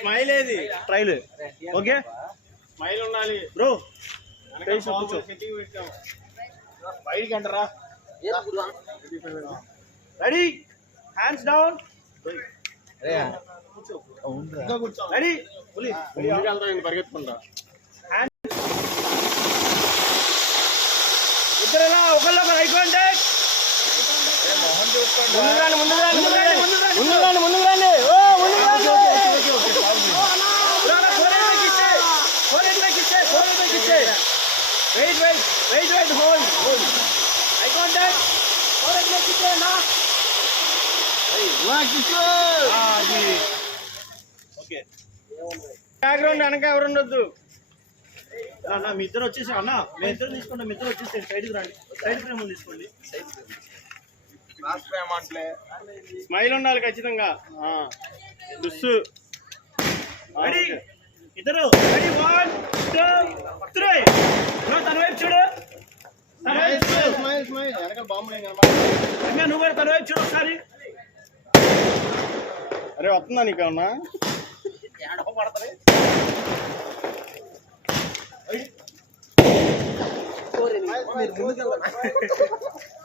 Smile ఏది? Trial okay smile ఉండాలి. Bro setting పెట్టాం బయటికి అంటారా రెడీ హ్యాండ్స్ డౌన్ కూర్చో. రెడీ పరిగెత్తుకుంటా. Wait, wait, wait, wait, hold, hold. Forehead పైకి ఇచ్చే, నా. ఆ, అది. ఓకే బ్యాక్గ్రౌండ్ వెనక ఎవరు ఉండొద్దు అన్న మీ ఇద్దరు వచ్చేసి అన్న మీ ఇద్దరు తీసుకోండి మీ ఇద్దరు వచ్చేసి సైడ్కి రండి. సైడ్ ఫ్రేమ్ తీసుకోండి. స్మైల్ ఉండాలి ఖచ్చితంగా. ఆ. దుస్సు. రెడీ ఇద్దరు. రెడీ వన్ టూ త్రీ తన వైపు చూడు. నువ్వు కూడా తన వైపు చూడు ఒకసారి. అరే వస్తుందా నీకు ఏమన్నా? మీరు ముందుకెళ్ళండి